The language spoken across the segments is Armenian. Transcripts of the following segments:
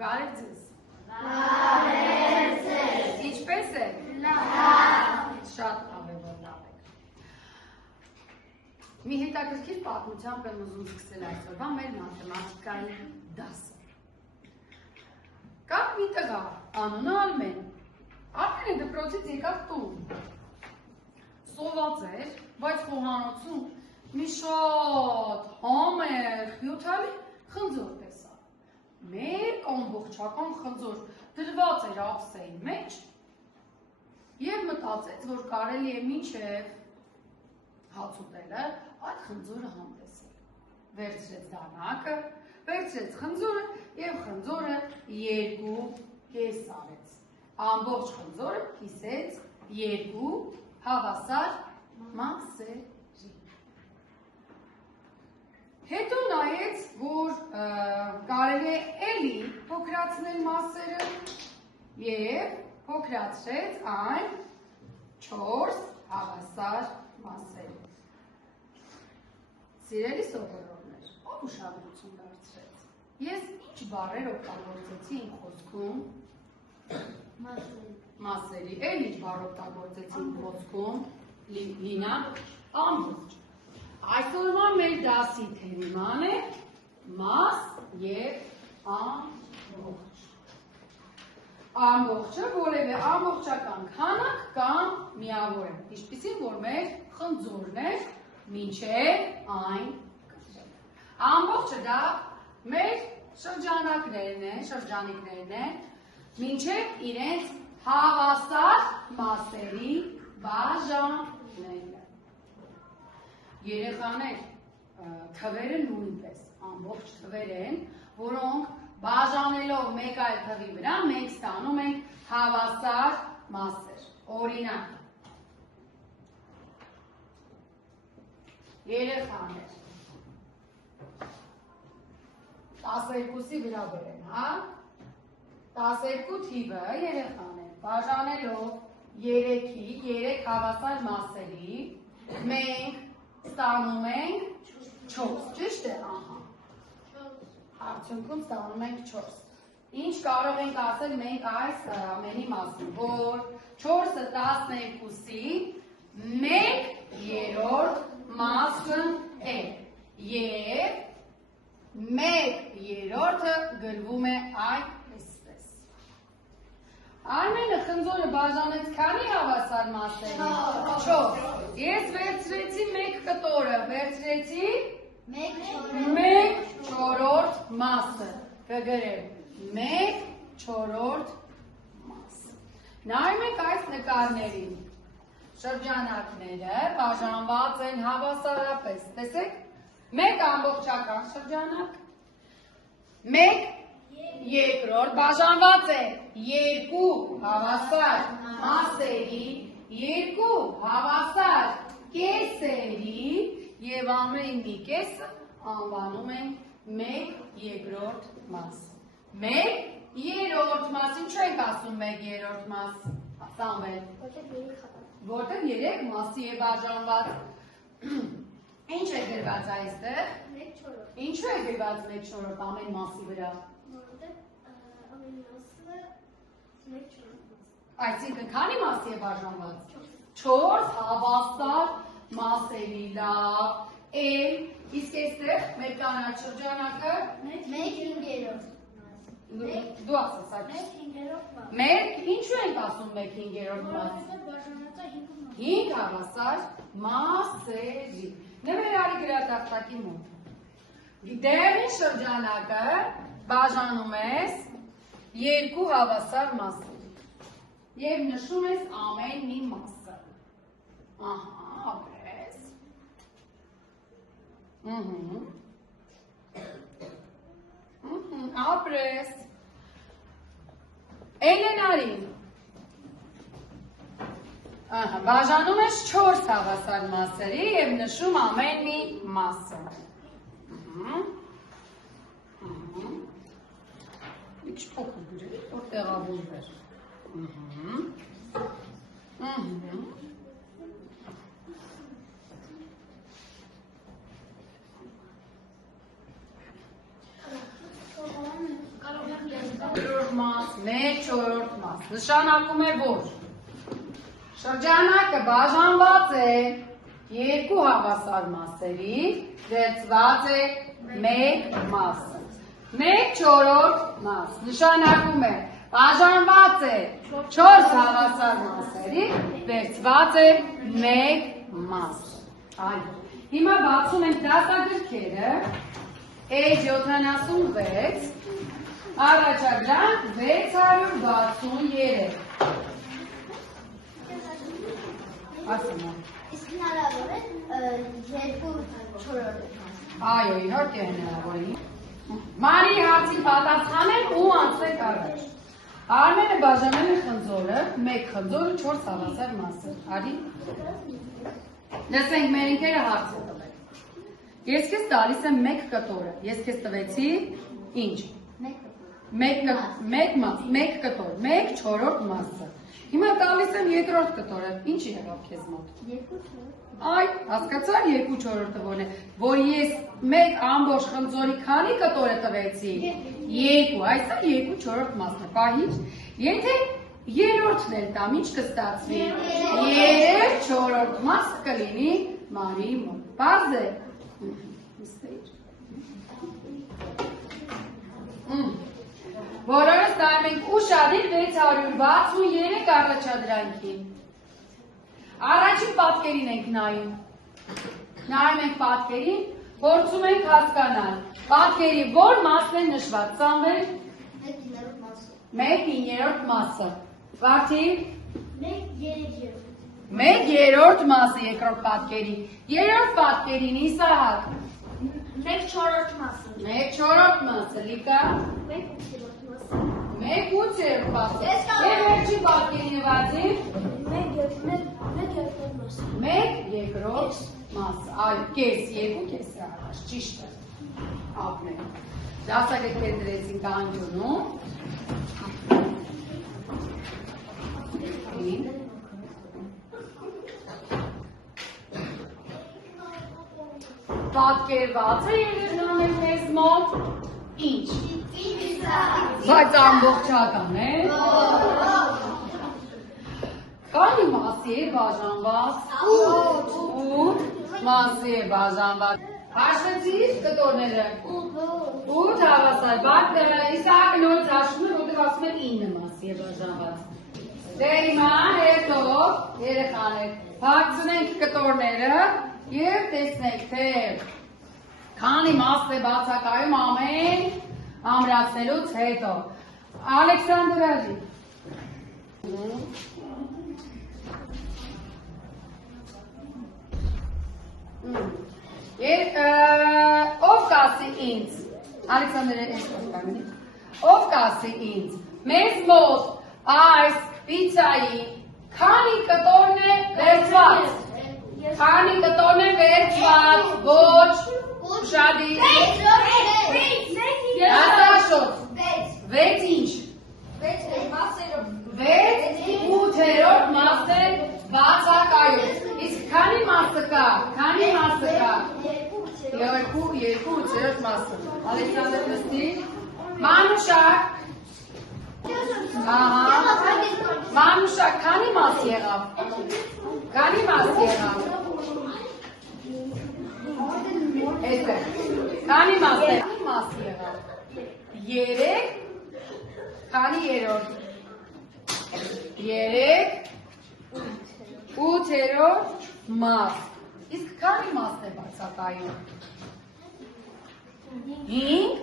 Բարև ձեզ։ Բարև ձեզ։ Ինչպե՞ս եք։ Լավ։ Շատ լավ է, որ լավ եք։ Մի հետաքրքիր պատմությամբ եմ ուզում սկսել այսօրվա մեր մաթեմատիկայի դասը։ Կա մի տղա, անունը Արմեն։ Արմենը դպրոցից եկավ տուն։ Սոված էր, բայց խոհանոցում մի շատ համեղ, հյութալի խնձոր տեսավ։ Մեր ամբողջական խնձոր դրված էր ափսեի մեջ և մտածեց, որ կարելի է մինչև հաց ուտելը այդ խնձորը համտեսել։ Վերցրեց դանակը, վերցրեց խնձորը և խնձորը երկու կես արեց։ Ամբողջ խնձորը կիսեց երկու հավասար մասերի։ Հետո նայեց, որ կարելի է էլի փոքրացնել մասերը և փոքրացրեց այն 4 հավասար մասերի։ Սիրելի սովորողներ, ով ուշադրություն դարձրեց։ Ես ինչ բառեր օգտագործեցի իմ խոսքում։ Մասերի, էլ ինչ բառ օգտագործեցի իմ խոսքում, Լինա, ամբողջ։ Այսօրվա մեր դասի թեման է մաս և ամբողջ։ Ամբողջը որևէ ամբողջական քանակ կամ միավոր է, ինչպիսին որ մեր խնձորն է մինչև այն կտրել։ Ամբողջը դա մեր շրջանիկներն են, մինչև իրենց հավասար մասերի բաժանելը։ Երեխաներ, թվերը նույնպես ամբողջ թվեր են, որոնք բաժանելով մեկ այլ թվի վրա մենք ստանում ենք հավասար մասեր։ Օրինակ, երեխաներ, 12-ի վրա բերեն, հա? 12 թիվը երեխաներ, բաժանելով 3-ի 3 հավասար մասերի, մենք ստանում ենք 4, ճիշտ է, ահա։ Արդյունքում ստանում ենք 4։ Ինչ կարող ենք ասել մենք այս ամենի մասին, որ 4-ը 12-ի 1/3 մասն է և 1/3-ը գրվում է այսպես։ Արմենը խնձորը բաժանեց քանի հավասար մասերի։ 4։ Ես վերցրեցի 1 կտորը, վերցրեցի 1/4 մասը, կգրեմ 1/4 մաս։ Նայում եք այս նկարներին, շրջանակները բաժանված են հավասարապես, տեսեք, 1 ամբողջական շրջանակ, 1/2 բաժանված է 2 հավասար մասերի, 2 հավասար կեսերի և ամեն մի կեսը անվանում ենք 1/2 մաս։ 1/3 մաս, ինչու ենք ասում 1/3 մաս, Սամվել։ Որտեղ 3 մասի է բաժանված։ Ինչ է գրված այստեղ։ Ինչու է գրված 1/4 ամեն մասի վրա։ Այսինքն քանի մասի է բաժանված։ 4 հավասար մասերի, լավ։ Իսկ այստեղ մեր կանաչ շրջանակը 1/5 դու ասես այդ։ 1/5 ինչու ենք ասում 1/5 մաս։ 5 հավասար մասերի։ Նվերարի գրատախտակի մոտ։ Դեղին շրջանակը բաժանում ես 2 հավասար մասերի և նշում ես ամեն մի մասը։ Ահա, ապրես։ Ապրես։ Էլենարին։ Բաժանում ես 4 հավասար մասերի և նշում ամեն մի մասը։ Ինչ փոքր գրել, որ տեղավորվեր։ Կարող եմ 1/4 մաս։ Նշանակում է որ շրջանակը բաժանված է երկու հավասար մասերի, վերցված է մեկ մասը։ 1/4 մաս նշանակում է բաժանված է 4 հավասար մասերի, վերցված է մեկ մաս։ Այո։ Հիմա բացում ենք դասագրքերը, E76, առաջադրանք 663։ Ասում Իսկ հնարավոր է 2/4 Այո, իհարկե հնարավոր է։ Մանի հարցին պատասխանենք ու անցնենք առաջ։ Արմենը բաժանել է խնձորը, 1 խնձորը 4 հավասար մասը։ Արի։ Լսենք, մեր ինքերը հարց է տվել։ Ես քեզ տալիս եմ 1 կտորը, ես քեզ տվեցի ինչ։ 1 կտոր, 1/4 մասը։ Հիմա տալիս եմ երկրորդ կտորը, ինչ եղավ քեզ մոտ։ 2/4 Այ, հասկացար 2/4-ը ո՞րն է, որ ես 1 ամբողջ խնձորի քանի կտոր է տվեցի։ 2, այսա 2/4 մասն է, պահիր։ Եթե երրորդն էլ տամ, ինչ կստացվի։ 3/4 մաս կլինի Մարի մոտ։ Բարձ է։ Բոլորս նայում ենք ուշադիր 663 առաջադրանքին։ Առաջին պատկերին ենք նայում։ Նայում ենք պատկերին, փորձում ենք հասկանալ։ Պատկերի որ մասն է նշված, Սամվել։ 1/9 մասը։ Վարդի։ 1/3 մասը երկրորդ պատկերի։ Երրորդ պատկերին Իսահակ։ 1/4 մասը։ 1/4 մասը, Լիկա։ 1/8 մասը։ Եվ վերջի պատկերին Վարդի։ 1/2 մասը, այո, կես, 2 կեսը առաջ, ճիշտ է, ապնենք, դասագրքեր դրեցինք անջունում, պատկերված է երեխաներ մեզ մոտ, ինչ, բայց ամբողջական է, Քանի մասի է բաժանված, 8 մասի է բաժանված, հաշվեցիր կտորները, 8 հավասար, բայց Իսահակ նորից հաշվում է, որտեղ ասում են 9 մասի է բաժանված, դե հիմա հետո երեխաներ, բացնենք կտորները և տեսնենք, թե քանի մաս է բացակայում ամեն ամրացնելուց հետո, Ալեքսանդր Ալի, ով կասի ինձ, Ալեքսանդրը ով կասի ինձ, մեզ մոտ այս պիցայի քանի կտորն է վերցված, քանի կտորն է վերցված, ոչ, ուշադիր, հաստաշոտ, 6 ինչ, 6/8 մասեր բացակայում, իսկ քանի մասը կա, 2/8 մասը, Ալեքսանդր նստիր, Մանուշակ, Մանուշակ, քանի մաս եղավ, քանի մաս եղավ, քանի մաս եղավ, 3, քանի երորդ, 3, 8 մաս, իսկ քանի մասն է բացակայում, 5,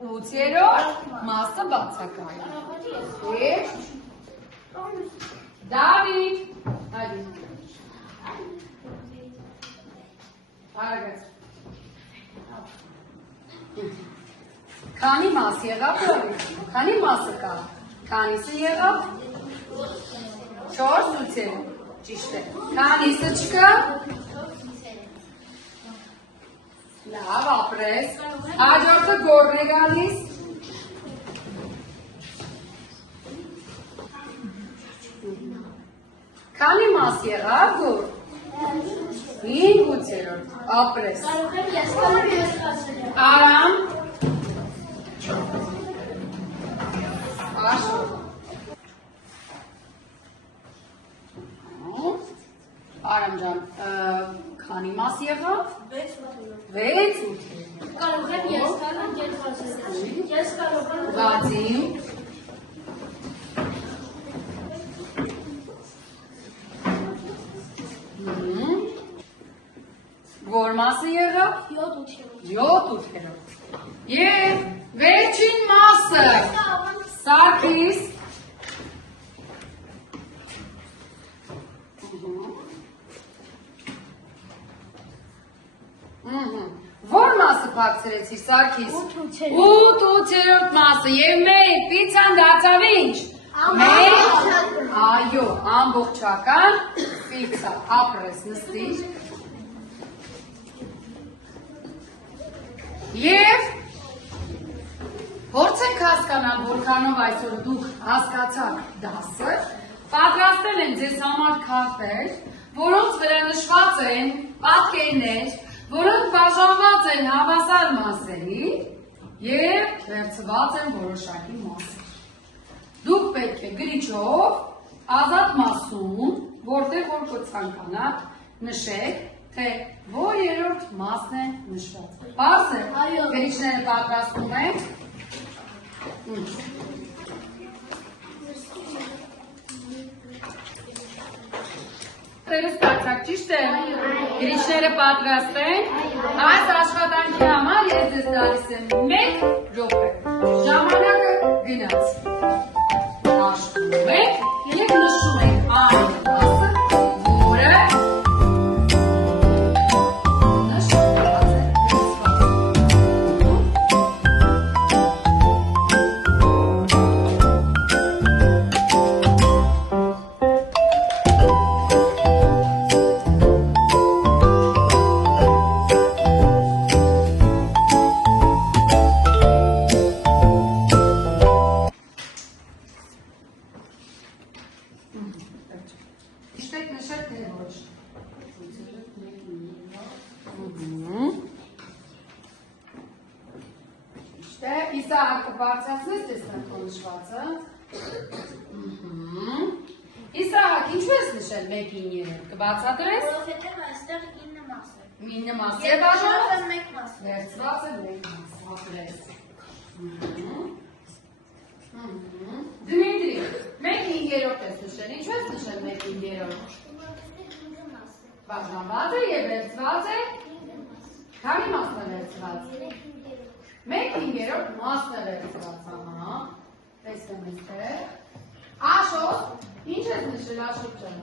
8 մասը բացակայում, Դավիթ, այդի, արագած, քանի մաս եղավ, քանի մասը կա, քանիսը եղավ, 4 8 ճիշտ է, քանիսը չկա, լավ ապրես, հաջորդը գորն է գալիս, քանի մաս եղավ գոր, 5/8 ապրես, Արամ, Աշոտ։ Արամ ջան, քանի մաս եղավ։ 6 Կարող եմ ես գալ, ես կարող եմ Գացիմ։ Որ մասը եղավ։ 7 ութերով։ Եվ վերջին մասը։ Սարգիս։ Որ մասը փակցրեցի Սարգիս։ 8 ութերորդ մասը եւ մենք պիցան դարձավ ինչ։ Այո, ամբողջական պիցա։ Ապրես նստիր։ Եվ փորձենք հասկանալ, որքանով այսօր դուք հասկացաք դասը, պատրաստել եմ ձեզ համար քարտեր, որոնց վրա նշված են պատկերներ, որոնք բաժանված են հավասար մասերի եւ վերցված են որոշակի մասեր։ Դուք պետք է գրիչով ազատ մասում, որտեղ որ կցանկանաք, նշեք, թե որ երրորդ մասն է նշված։ Պարզ է, գրիչները պատրաստում ենք։ Ստացակ ճիշտ է, գրիչները պատրաստ են, այս աշխատանքի համար ես ձեզ տալիս եմ 1 րոպե, ժամանակը գնաց, հաշվում ենք և նշում ենք այն մասը, որը նշված է գրծված։ Իշտեք նշեք թե ոչ։ Իշտե, Իսահակը բարձրացնես տեսնեմ քո նշվածը։ Իսահակ, ինչու ես նշել 1-ին 3, կբացատրես։ Որովհետև այստեղ 9 մաս է։ 9 մաս է Եվ բաժանված։ 1 մաս է։ Վերցված է 1 մաս, ապրես։ Դմիտրի, 1-ին 3 ես նշել, ինչու ես նշել 1-ին 3։ Բաժանված է և վերցված է։ Քանի մասն է վերցված։ 1-ին 3 մասն է վերցված, ահա։ Տեսնեմ այստեղ։ Աշոտ, ինչ ես նշել Աշոտ ջան։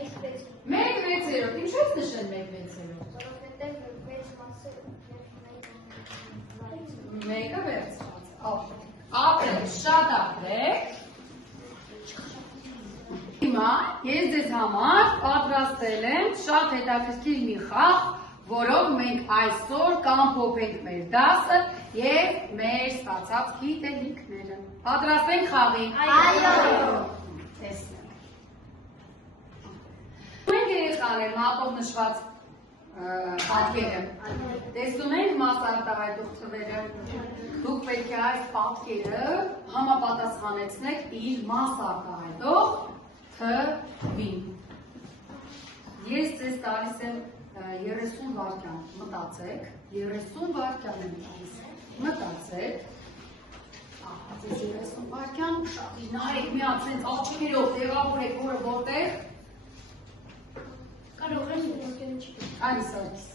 1/6, ինչու ես նշել 1/6։ Մեկը վերցված։ Ապրեք, շատ ապրեք։ Հիմա ես ձեզ համար պատրաստել եմ շատ հետաքրքիր մի խաղ, որով մենք այսօր կամփոփենք մեր դասը եւ մեր ստացած գիտելիքները։ Պատրաստ ենք խաղին։ Այո։ Տեսնենք։ Մենք երեխաներ մատով նշված պատկերը։ Տեսնում ենք մասարտահայտող թվերը։ Դուք պետք է այս պատկերը համապատասխանեցնեք իր մասարտահայտող թվին։ Ես ձեզ տալիս եմ 30 վայրկյան, մտածեք, 30 վայրկյան եմ տալիս, մտածեք, ձեզ 30 վայրկյան, շատի նայեք մի հատ սենց աղջիկերով տեղավորեք, որը որտեղ, Կարող եմ ուրոքերը չկա։ Անի Սարգիս։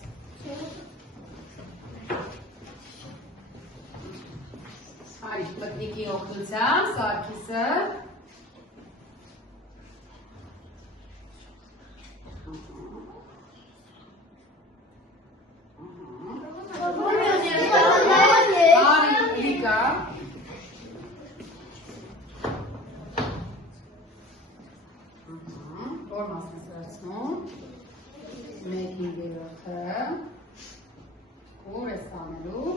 Արի մտնիկի օգնության, Սարգիսը։ Արի Լիկա։ Որ մասն ես վերցնում։ 1/3-ը։ Ուր ես տանելու։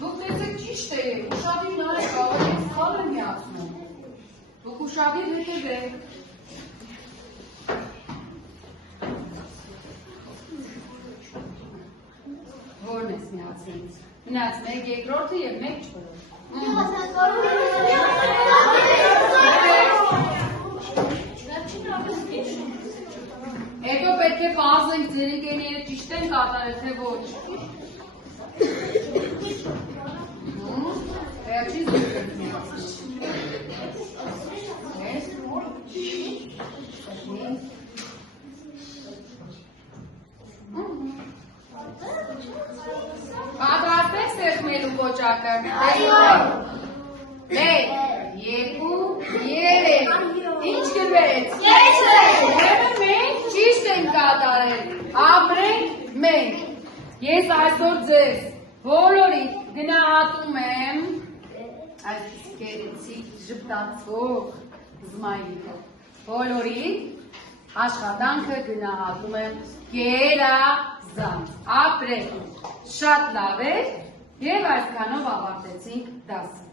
Դուք տեսեք ճիշտ է, ուշադիր նայեք, ավելի սխալ եմ միացնում։ Դուք ուշադիր եկեք։ վերցրեցին։ Մնաց 1 երկրորդը եւ 1 չորրորդը։ Հետո պետք է պարզենք ձեր ընկերները ճիշտ են կատարել, թե ոչ։ Վերջին զույգերն Պատրաստեք սեղմելու կոճակը։ Այո։ 1, 2, 3։ Ինչ գրվեց։ Ուրեմն մենք ճիշտ ենք կատարել։ Ապրենք մենք։ Ես այսօր ձեզ բոլորիդ գնահատում եմ այս գեղեցիկ ժպտացող զմայլիկով։ Բոլորիդ աշխատանքը գնահատում եմ գերազանց։ Ապրեք շատ լավ է եւ այսքանով ավարտեցինք դասը։